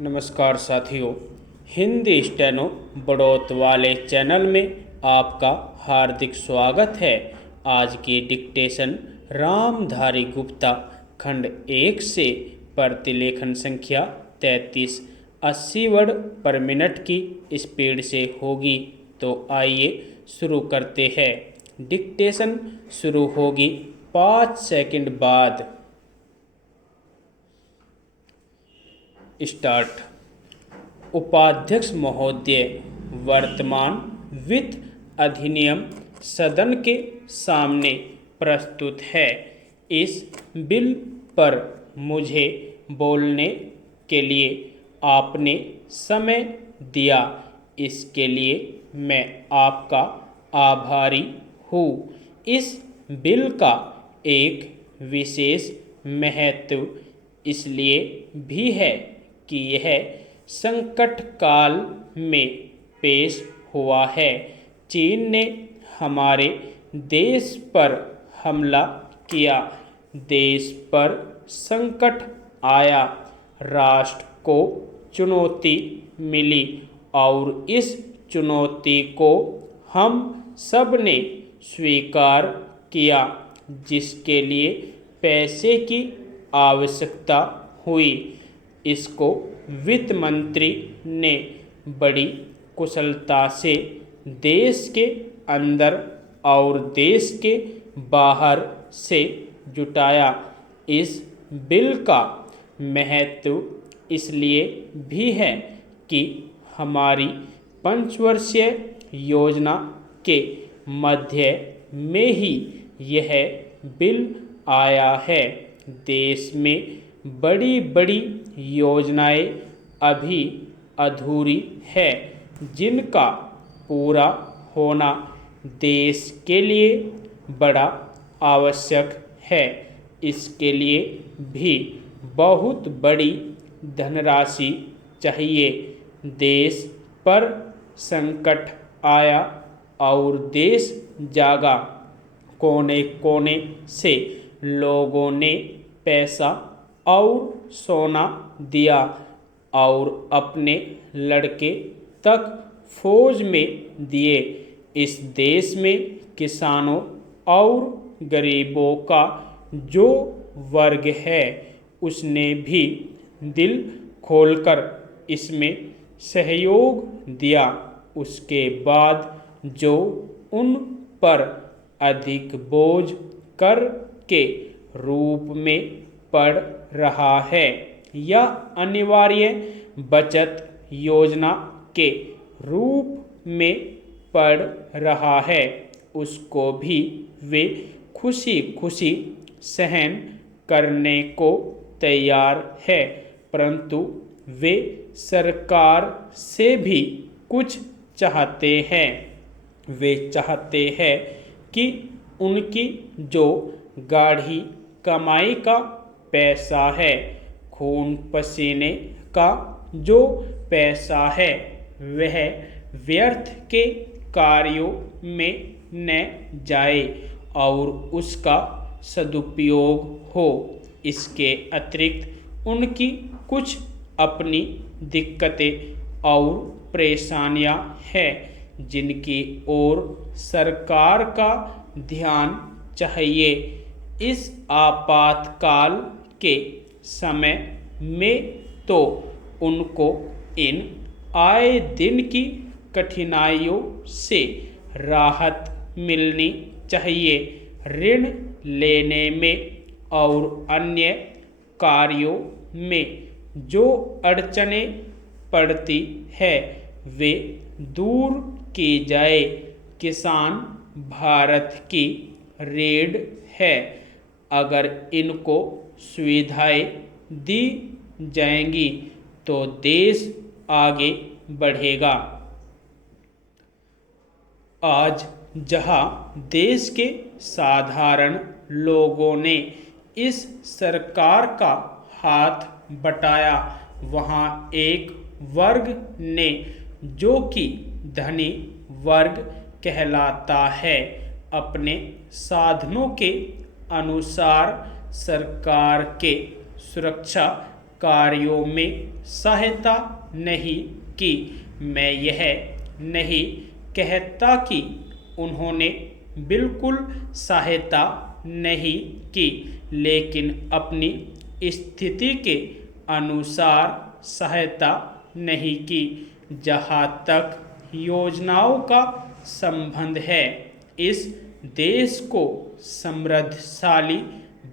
नमस्कार साथियों, हिंदी स्टेनो बढ़ोत वाले चैनल में आपका हार्दिक स्वागत है। आज की डिक्टेशन रामधारी गुप्ता खंड 1 से प्रतिलेखन संख्या 33 80 वर्ड पर मिनट की स्पीड से होगी। तो आइए शुरू करते हैं। डिक्टेशन शुरू होगी 5 सेकंड बाद। स्टार्ट। उपाध्यक्ष महोदय, वर्तमान वित्त अधिनियम सदन के सामने प्रस्तुत है। इस बिल पर मुझे बोलने के लिए आपने समय दिया, इसके लिए मैं आपका आभारी हूँ। इस बिल का एक विशेष महत्व इसलिए भी है कि यह संकट काल में पेश हुआ है। चीन ने हमारे देश पर हमला किया, देश पर संकट आया, राष्ट्र को चुनौती मिली और इस चुनौती को हम सब ने स्वीकार किया, जिसके लिए पैसे की आवश्यकता हुई। इसको वित्त मंत्री ने बड़ी कुशलता से देश के अंदर और देश के बाहर से जुटाया। इस बिल का महत्व इसलिए भी है कि हमारी पंचवर्षीय योजना के मध्य में ही यह बिल आया है। देश में बड़ी बड़ी योजनाएं अभी अधूरी है, जिनका पूरा होना देश के लिए बड़ा आवश्यक है। इसके लिए भी बहुत बड़ी धनराशि चाहिए। देश पर संकट आया और देश जागा। कोने कोने से लोगों ने पैसा और सोना दिया और अपने लड़के तक फौज में दिए। इस देश में किसानों और गरीबों का जो वर्ग है, उसने भी दिल खोलकर इसमें सहयोग दिया। उसके बाद जो उन पर अधिक बोझ कर के रूप में पड़ रहा है या अनिवार्य बचत योजना के रूप में पड़ रहा है, उसको भी वे खुशी खुशी सहन करने को तैयार है। परंतु वे सरकार से भी कुछ चाहते हैं। वे चाहते हैं कि उनकी जो गाढ़ी कमाई का पैसा है, खून पसीने का जो पैसा है, वह व्यर्थ के कार्यों में न जाए और उसका सदुपयोग हो। इसके अतिरिक्त उनकी कुछ अपनी दिक्कतें और परेशानियां हैं, जिनकी ओर सरकार का ध्यान चाहिए। इस आपातकाल के समय में तो उनको इन आए दिन की कठिनाइयों से राहत मिलनी चाहिए। ऋण लेने में और अन्य कार्यों में जो अड़चनें पड़ती है, वे दूर की जाए। किसान भारत की रीढ़ है। अगर इनको सुविधाएं दी जाएंगी तो देश आगे बढ़ेगा। आज जहां देश के साधारण लोगों ने इस सरकार का हाथ बटाया, वहां एक वर्ग ने, जो कि धनी वर्ग कहलाता है, अपने साधनों के अनुसार सरकार के सुरक्षा कार्यों में सहायता नहीं की। मैं यह नहीं कहता कि उन्होंने बिल्कुल सहायता नहीं की, लेकिन अपनी स्थिति के अनुसार सहायता नहीं की। जहाँ तक योजनाओं का संबंध है, इस देश को समृद्धशाली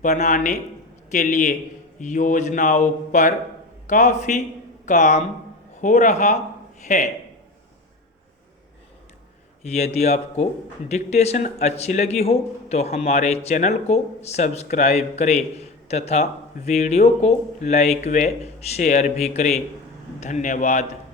बनाने के लिए योजनाओं पर काफ़ी काम हो रहा है। यदि आपको डिक्टेशन अच्छी लगी हो तो हमारे चैनल को सब्सक्राइब करें तथा वीडियो को लाइक व शेयर भी करें। धन्यवाद।